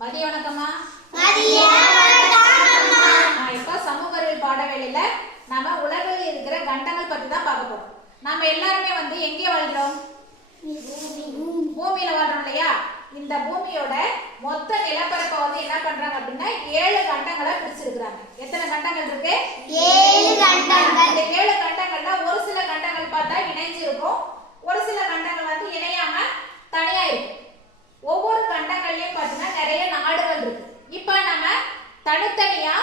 மதிய வணக்கம்மா. இப்போ சமூக அறிவியல் பாடவேளையில நாம உலகில் இருக்கிற கண்டங்கள் பத்தி தான் பார்க்க போறோம். நாம எல்லாருமே எங்கே வாழ்றோம்? பூமியில வாழ்றோம் இல்லையா? இந்த பூமியோட மொத்த நிலப்பரப்பை என்ன பண்றாங்க அப்படின்னா 7 கண்டங்களா பிரிச்சிருக்காங்க. எத்தனை கண்டங்கள் இருக்கு? 7 கண்டங்கள். இந்த 7 கண்டங்கள்ல ஒரு சில கண்டங்கள் பார்த்தா இணைஞ்சு இருக்கும், ஒரு சில கண்டங்கள் இணையாம தனியா இருக்கும். ஒவ்வொரு கண்டங்கள்லயும் பார்த்தீங்கன்னா நிறைய நாடுகள் இருக்கு. இப்ப நம்ம தனித்தனியா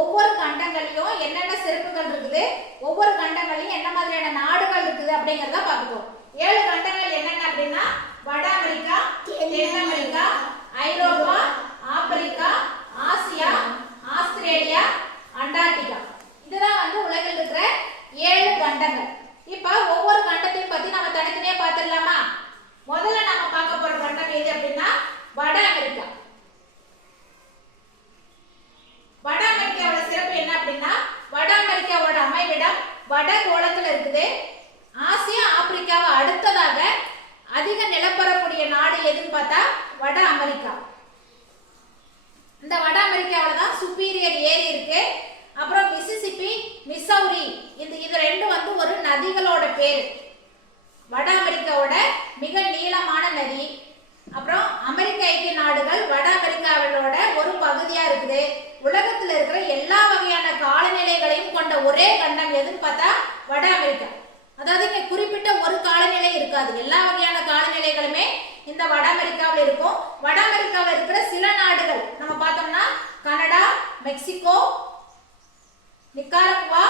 ஒவ்வொரு கண்டங்களையும் என்னென்ன சிறப்புகள் இருக்குது, ஒவ்வொரு கண்டங்களையும் என்ன மாதிரியான நாடுகள் இருக்குது அப்படிங்கறத பார்ப்போம். 7 கண்டங்கள் என்னென்ன அப்படின்னா வட அமெரிக்கா, தென் அமெரிக்கா, ஐரோப்பா, ஆப்பிரிக்கா, ஆசியா, ஆஸ்திரேலியா, அண்டார்டிகா. இதுதான் உலகில் இருக்கிற 7 கண்டங்கள். இப்ப ஒவ்வொரு கண்டத்தையும் பத்தி நம்ம தனித்தனியா பார்த்துடலாமா? முதல்ல நாம பார்க்க போற கண்டம் எது அப்படின்னா வட அமெரிக்கா. வட அமெரிக்காவோட சிறப்பு என்ன அப்படின்னா வட அமெரிக்காவோட அமைவிடம் வட கோளத்துல இருக்குது. ஆசியா ஆப்பிரிக்காவை அடுத்ததாக அதிக நிலப்பரப்புடைய நாடு எதுன்னு பார்த்தா வட அமெரிக்கா. இந்த வட அமெரிக்காவில தான் சுப்பீரியர் ஏரி இருக்கு. அப்புறம் மிசிசிப்பி, மிசௌரி, இது ரெண்டும் ஒரு நதிகளோட பேரு. வட அமெரிக்காவோட மிக நீளமான நதி. அப்புறம் அமெரிக்க ஐக்கிய நாடுகள் வட அமெரிக்காவோட ஒரு பகுதியா இருக்குது. உலகத்துல இருக்கிற எல்லா வகையான காலநிலைகளையும் கொண்ட ஒரே கண்டம் எதுன்னு பார்த்தா வட அமெரிக்கா. அதாவது இங்க குறிப்பிட்ட ஒரு காலநிலை இருக்காது, எல்லா வகையான காலநிலைகளுமே இந்த வட அமெரிக்காவில் இருக்கும். வட அமெரிக்காவில் இருக்கிற சில நாடுகள் நம்ம பார்த்தோம்னா Canada, Mexico, Nicaragua,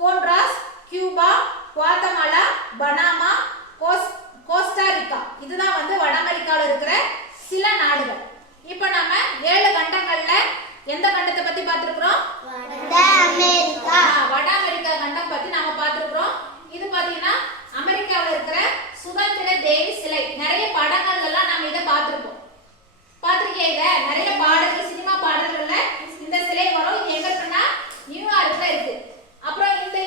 Honduras, Cuba, Guatemala, Panama, Costa Rica. இதுதான் வட அமெரிக்காவில் இருக்கிற சில நாடுகள். இப்ப நம்ம 7 கண்டங்கள்ல எந்த கண்டத்தை பத்தி பார்த்திருக்கிறோம்? வட அமெரிக்கா கண்டம் பத்தி நாம பார்த்திருக்கிறோம். இது பாத்தீங்கன்னா அமெரிக்காவில் இருக்கிற சுதந்திர தேவி சிலை. நிறைய படங்கள் எல்லாம் நாம இதை பார்த்திருப்போம். பார்த்திருக்கீங்க? இத நிறைய பாடல்கள், சினிமா பாடல்கள்ல இந்த சிலை வரும். இது எங்க இருக்குன்னா நியூயார்க்ல இருக்கு. அப்புறம் இது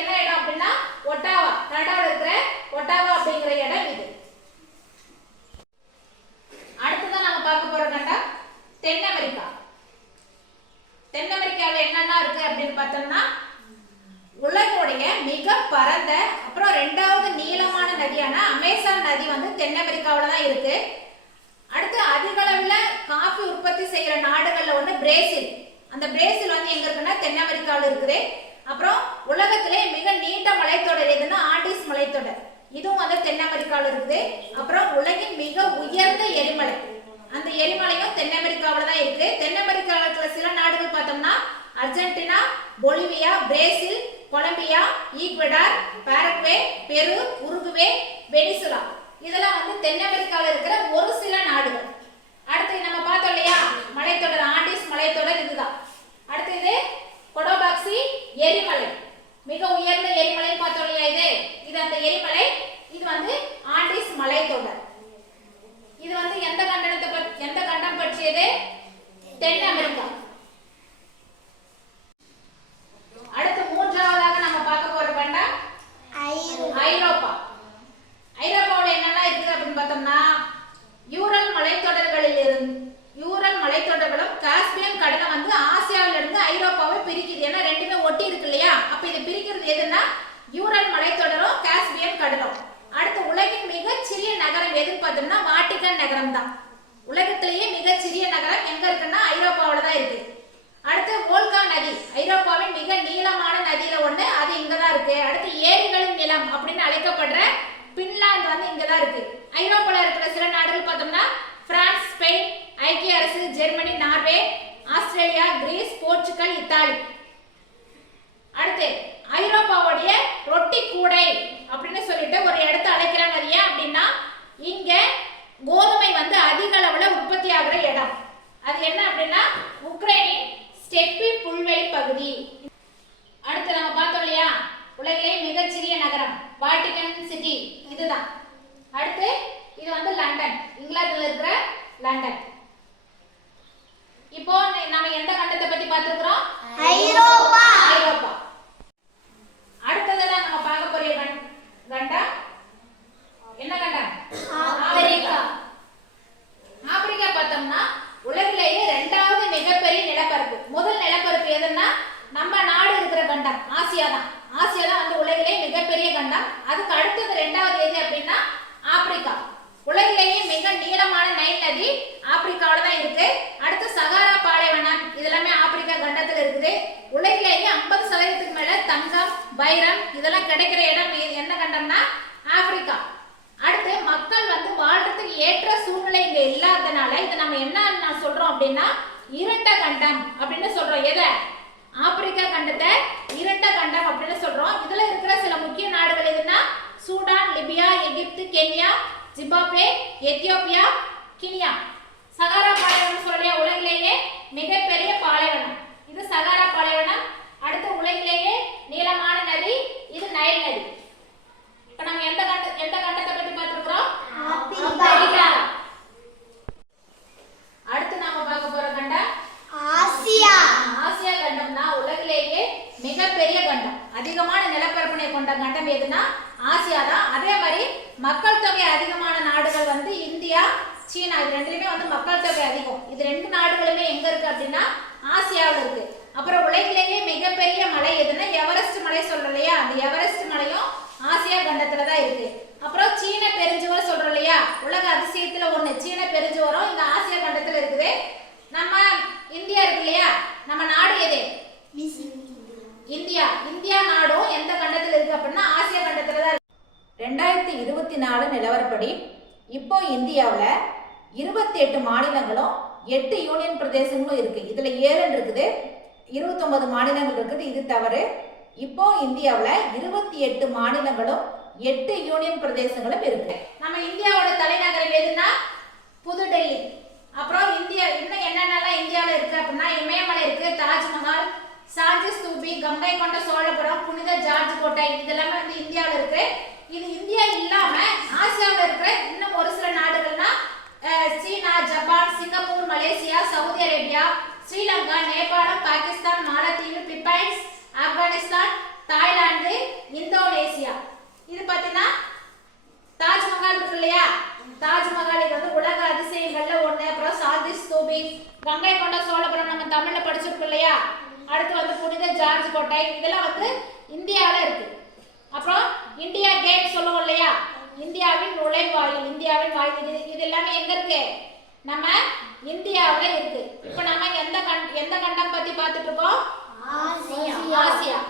என்ன இடம் அப்படின்னா ஒட்டாவா, கனடாவில் இருக்கிற ஒட்டாவா அப்படிங்கிற இடம் இது. அடுத்ததான் நம்ம பார்க்க போற கண்டம் தென் அமெரிக்கா. தென் அமெரிக்காவில் என்னென்ன இருக்கு அப்படின்னு பார்த்தோம்னா உலகோடைய மிக பரந்த அப்புறம் 2வது நீளமான நதியான அமேசான் நதி தென் அமெரிக்காவில் தான் இருக்கு. அடுத்து அதிக அளவுல காஃபி உற்பத்தி செய்யற நாடுகள்ல ஒண்ணு பிரேசில். அந்த பிரேசில் எங்க இருக்குன்னா தென் அமெரிக்காவில் இருக்குது. அப்புறம் உலகத்திலே மிக நீண்ட மலைத்தொடர் எதுன்னா ஆண்டிஸ் மலைத்தொடர், இதுவும் தென் அமெரிக்காவில் இருக்குது. அப்புறம் உலகின் மிக உயர்ந்த எரிமலை, அந்த எரிமலையும் தென் அமெரிக்காவில் தான் இருக்கு. தென் அமெரிக்காவில் இருக்கிற சில நாடுகள் பார்த்தோம்னா Argentina, Bolivia, Brazil, Colombia, Ecuador, Paraguay, Peru, Uruguay, Venezuela. இதெல்லாம் தென் அமெரிக்காவில் இருக்கிற ஒரு சில நாடுகள். அடுத்து நம்ம பார்த்தோம் இல்லையா மலைத்தொடர், ஆண்டிஸ் மலைத்தொடர் இதுதான். அடுத்து இது கொடோபாக்சி எரிமலை, மிக உயர்ந்த எரிமலை பார்த்தோம் இல்லையா? இது அந்த எரிமலை. இது ஆண்டிஸ் மலைத்தொடர். இது எந்த கண்டம் பற்றியது? தென் அமெரிக்கா. அடுத்து 3வதாக நம்ம பார்க்க போற கண்டம் ஐரோப்பா. ஐரோப்பாவில் என்னெல்லாம் இருக்குது அப்படின்னு பார்த்தோம்னா யூரல் மலைத்தொடர்களும் காஸ்பியன் கடலும் ஆசியாவில இருந்து ஐரோப்பாவை பிரிக்குது. ஏன்னா ரெண்டுமே ஒட்டி இருக்கு இல்லையா? அப்ப இதை பிரிக்கிறது எதுன்னா யூரல் மலைத்தொடரும் காஸ்பியன் கடலும். அடுத்து உலகின் மிகச்சிறிய நகரம் எதுன்னு பார்த்தோம்னா வாட்டிகன் நகரம் தான். உலகத்திலேயே மிகச்சிறிய நகரம் எங்க இருக்குன்னா ஐரோப்பாவில தான் இருக்கு. அடுத்து வோல்கா நதி, ஐரோப்பாவின் மிக நீளமான நதியில ஒண்ணு, அது இங்கதான் இருக்கு. அடுத்து ஏரிகளின் நிலம் அப்படின்னு அழைக்கப்படுற பின்லாந்து இங்கதான் இருக்கு. ஐரோப்பால இருக்கிற சில நாடுகள் பார்த்தோம்னா பிரான்ஸ், ஸ்பெயின், ஐக்கிய அரசு, Germany, Norway, Australia, Greece, Portugal, Italy. அடுத்து ஐரோப்பாவுடைய ரொட்டி கூடை அப்படின்னு சொல்லிட்டு ஒரு இடத்தை அழைக்கிறாங்க. அது ஏன் அப்படின்னா இங்க கோதுமை அதிக அளவுல உற்பத்தி ஆகிற இடம். அது என்ன அப்படின்னா உக்ரைனின் ஸ்டெப்பி புல்வெளி பகுதி. அடுத்து நம்ம பார்த்தோம் இல்லையா உலகிலே மிகச்சிறிய நகரம் வாட்டிகன் சிட்டி, இதுதான். அடுத்து இது லண்டன், இங்கிலாந்துல இருக்கிற லண்டன். இப்போ நம்ம எந்த கண்டத்தை பத்தி பார்த்திருக்கிறோம்? ஐரோப்பா. ஐரோப்பா. அடுத்ததான் நம்ம பார்க்க போற கண்டம் என்ன கண்டம்? ஆப்பிரிக்கா. ஆப்பிரிக்கா பார்த்தோம்னா நம்ம நாடு இருக்கிற கண்டம் ஆசியா தான். ஆசியா தான் வந்து உலகிலே மிகப்பெரிய கண்டம். அதுக்கு அடுத்தது ரெண்டாவது எது அப்படின்னா ஆப்பிரிக்கா. உலகிலேயே மிக நீளமான நைல் நதி ஆப்பிரிக்காவில தான் இருக்கு. அடுத்து சகாரா பாலைவனம், இதெல்லாமே ஆப்பிரிக்கா கண்டத்துல இருக்குது. உலகிலேயே 50% மேல தங்கம், வைரம் இதெல்லாம் கிடைக்கிற இடம் என்ன கண்டம்னா ஆப்பிரிக்கா. அடுத்து மக்கள் வந்து வாழ்றதுக்கு ஏற்ற சூழ்நிலை இங்க இல்லாதனால இதை நம்ம என்ன சொல்றோம் அப்படின்னா இருண்ட கண்டம் அப்படின்னு சொல்றோம். எதை? ஆப்பிரிக்கா கண்டத்தை இருண்ட கண்டம் அப்படின்னு சொல்றோம். இதுல இருக்கிற சில முக்கிய நாடுகள் எதுனா Sudan, Libya, Egypt, Kenya, Zimbabwe, Ethiopia, Guinea. Sahara பாலைவனம் சொல்லியா உலகிலேயே மிகப்பெரிய பாலைவனம் இது சகாரா பாலைவனம். அடுத்து உலகிலேயே நீளமான நதி இது நைல் நதி. இப்ப நம்ம எந்த கண்டத்தை பத்தி பார்த்திருக்கிறோம்? ஆப்பிரிக்கா. அடுத்து நாம பார்க்க போற கண்டம் ஆசியா. ஆசியா கண்டம்னா உலகிலேயே மிகப்பெரிய கண்டம். அதிகமான நிலப்பரப்பினை கொண்ட கண்டம் எதுனா ஆசியா தான். அதே மாதிரி மக்கள் தொகை அதிகமான நாடுகள் வந்து இந்தியா, சீனா. இது ரெண்டுலயுமே வந்து மக்கள் தொகை அதிகம். இது ரெண்டு நாடுகளுமே எங்க இருக்கு அப்படின்னா ஆசியாவில் இருக்கு. அப்புறம் உலகிலேயே மிகப்பெரிய மலை எதுனா எவரெஸ்ட் மலை சொல்றோம் இல்லையா, அந்த எவரெஸ்ட் மலையும் ஆசியா கண்டத்துல தான் இருக்கு. அப்புறம் சீன பெருஞ்சுவர் சொல்றோம் இல்லையா, உலக அதிசயத்துல ஒண்ணு சீன பெருஞ்சுவரம் இந்த ஆசியா கண்டத்துல இருக்குது. நம்ம இந்தியா இருக்கு இல்லையா, நம்ம நாடு எது? இந்தியா. இந்தியா நாடும் எந்த கண்டத்துல இருக்கு அப்படின்னா ஆசியா கண்டத்துல தான் இருக்கு. 2024 நிலவரப்படி இப்போ இந்தியாவில் 28 மாநிலங்களும் 8 யூனியன் பிரதேசங்களும் இருக்கு. இதுல 7 இருக்குது, 29 மாநிலங்கள் இருக்குது. இது தவறு. இப்போ இந்தியாவில் 28 மாநிலங்களும் 8 யூனியன் பிரதேசங்களும் இருக்கு. நம்ம இந்தியாவோட தலைநகரம் எதுனா புதுடெல்லி. அப்புறம் இந்தியா இன்னும் என்னென்னலாம் இந்தியாவில் இருக்கு அப்படின்னா இமயமலை இருக்கு, தாஜ்மஹால், சாஞ்சி ஸ்தூபி, கங்கை கொண்ட சோழபுரம், புனித ஜார்ஜ் கோட்டை இதெல்லாமே வந்து இந்தியாவில் இருக்கு. இது இந்தியா இல்லாம ஆசியாவில் இருக்கிற இன்னும் ஒரு சில நாடுகள்னா China, Japan, Singapore, Malaysia, Saudi Arabia, Sri Lanka, நேபாளம், பாகிஸ்தான், மாலத்தீவு, பிலிப்பைன்ஸ், ஆப்கானிஸ்தான், தாய்லாந்து, இந்தோனேசியா. இது பார்த்தீங்கன்னா தாஜ்மஹால் இருக்கு இல்லையா, தாஜ்மஹால் இது வந்து உலக அதிசயங்கள்ல ஒண்ணு. அப்புறம் சாஞ்சி ஸ்தூபி, கங்கை கொண்ட சோழபுரம் நம்ம தமிழ்ல படிச்சிருக்கோம் இல்லையா. அடுத்து வந்து புனித ஜார்ஜ் கோட்டை இதெல்லாம் வந்து இந்தியாவில் இருக்கு. அப்புறம் இந்தியா கேட் சொல்லுவோம் இல்லையா, இந்தியாவின் நுழைவாயில், இந்தியாவின் வாயில். இது எல்லாமே எங்க இருக்கு? நம்ம இந்தியாவில் இருக்கு. இப்போ நம்ம எந்த கண்டம் பத்தி பார்த்துட்டு இருக்கோம்? ஆசியா.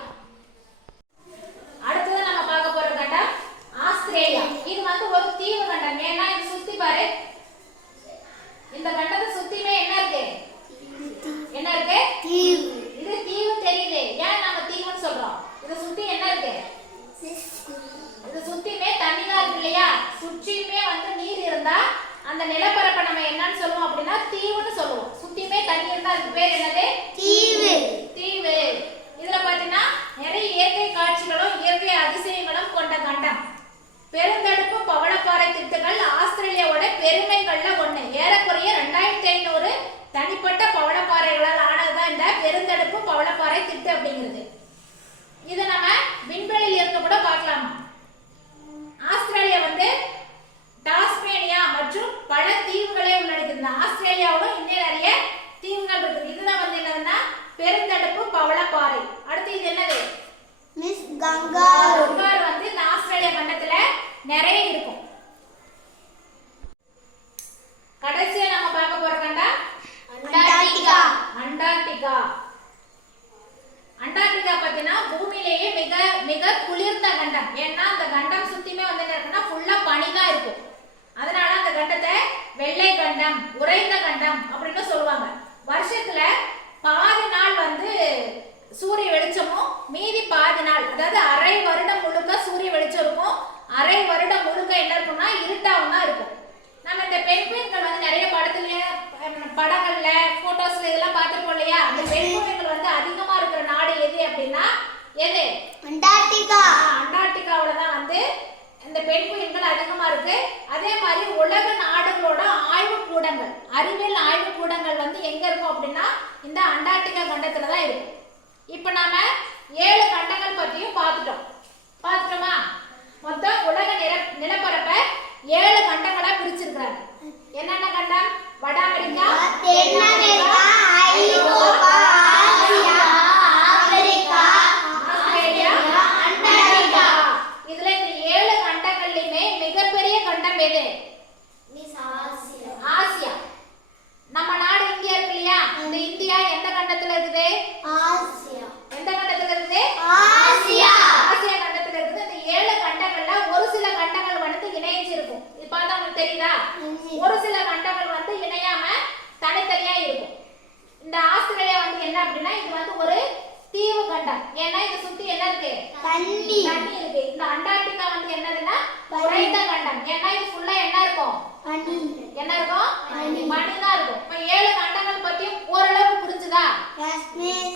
அடுத்தது நம்ம பார்க்க போற கண்டம் ஆஸ்திரேலியா. இது வந்து ஒரு தீவு கண்டம். ஏன்னா இது சுத்தி பாரு, இந்த கண்டத்தை சுத்தியுமே என்ன இருக்கு? என்ன இருக்கு? தீவு. இது தீவு தெரியுது. ஏன் நம்ம தீவுன்னு சொல்றோம்? இத சுத்தி என்ன இருக்கு? இது சுத்தியுமே தண்ணி தான் இருக்கு இல்லையா. சுற்றியுமே வந்து நீர் இருந்தா அந்த நிலப்பரப்பை நம்ம என்னன்னு சொல்லுவோம் அப்படின்னா தீவுன்னு சொல்லுவோம். சுத்தியுமே தண்ணி இருந்தா அதுக்கு பேர் என்னது? தீவு. தீவு. இதுல பாத்தீங்கன்னா நிறைய இயற்கை காட்சிகளும் இயற்கை அதிசயங்களும் கொண்ட கண்டம். பெருந்தடுப்பு பவளப்பாறை திட்டுகள் ஆஸ்திரேலியாவோட பெருமைகள்ல ஒண்ணு. ஏறக்குறைய 2500 தனிப்பட்ட பவளப்பாறைகளால் ஆனதுதான் இந்த பெருந்தடுப்பு பவளப்பாறை திட்டு அப்படிங்கிறது. இதை நம்ம விண்வெளியில் இருக்க கூட பார்க்கலாமா. ஆஸ்திரேலியா வந்து டாஸ்மேனியா மற்றும் பல தீவுகளை உள்ளடக்கிது. ஆஸ்திரேலியாவோட இன்னும் நிறைய தீவுகள் இருக்குது. இதுதான் வந்து என்னதுன்னா பெருந்தடுப்பு பவளப்பாறை. அடுத்து இது என்னது? Miss kangaroo. கங்காரு வந்து இந்த ஆஸ்திரேலியா கண்டத்துல நிறைய இருக்கும். கடைசியா நம்ம பார்க்க போற கண்டம் அண்டார்டிகா. அண்டார்டிகா. அண்டார்டிகா பார்த்தீங்கன்னா பூமியிலேயே மிக மிக குளிர்ந்த கண்டம். ஏன்னா அந்த கண்டம் சுத்தியுமே வந்து என்ன இருக்குன்னா ஃபுல்லா பனி தான் இருக்கும். அதனால அந்த கண்டத்தை வெள்ளை கண்டம், உறைந்த கண்டம் அப்படின்னு சொல்லுவாங்க. வருஷத்துல பாதி நாள் வந்து சூரிய வெளிச்சமும் மீதி பாதி நாள், அதாவது அரை வருடம் முழுக்க சூரிய வெளிச்சம் இருக்கும், அரை வருடம் முழுக்க என்ன இருக்கும்னா இருட்டாவும் தான் இருக்கும். நம்ம இந்த பெண்குயின்கள் வந்து நிறைய படங்கள்ல போட்டோஸ்ல இதெல்லாம் பார்த்துருப்போம் இல்லையா. அந்த பெண்குயின்கள் வந்து அதிகமா இருக்கிற நாடு எது அப்படின்னா எது? அண்டார்டிகா. அண்டார்டிகாவில தான் வந்து இந்த பெண்குயின்கள் அதிகமா இருக்கு. அதே மாதிரி உலக நாடுகளோட ஆய்வு கூடங்கள், அறிவியல் ஆய்வு கூடங்கள் வந்து எங்க இருக்கும் அப்படின்னா இந்த அண்டார்டிகா கண்டத்துல தான் இருக்கும். இப்ப நாம 7 கண்டங்கள் பற்றியும் பார்த்துட்டோமா. மொத்தம் உலக நிலப்பரப்பை 7 கண்டங்களா பிரிச்சிருக்காங்க. என்னென்ன கண்டம்? வட அமெரிக்கா, தென் அமெரிக்கா, ஐரோப்பா, ஆசியா, தெரியுதா? ஒரு சில கண்டங்கள் வந்து இணையாம தனித்தனியா இருக்கும். இந்த ஆஸ்திரேலியா வந்து என்ன அப்படின்னா இது வந்து ஒரு தீவு கண்டம். ஏன்னா இது சுத்தி என்ன இருக்கு? தண்ணி இருக்கு. இந்த அண்டார்டிகா வந்து என்னதுன்னா உறைந்த கண்டம். ஏன்னா இது ஃபுல்லா என்ன இருக்கும்? என்ன இருக்கும்? பனி தான் இருக்கும். இப்ப 7 கண்டங்கள் பத்தியும் ஓரளவுக்கு புரிஞ்சுதா? Yes, miss.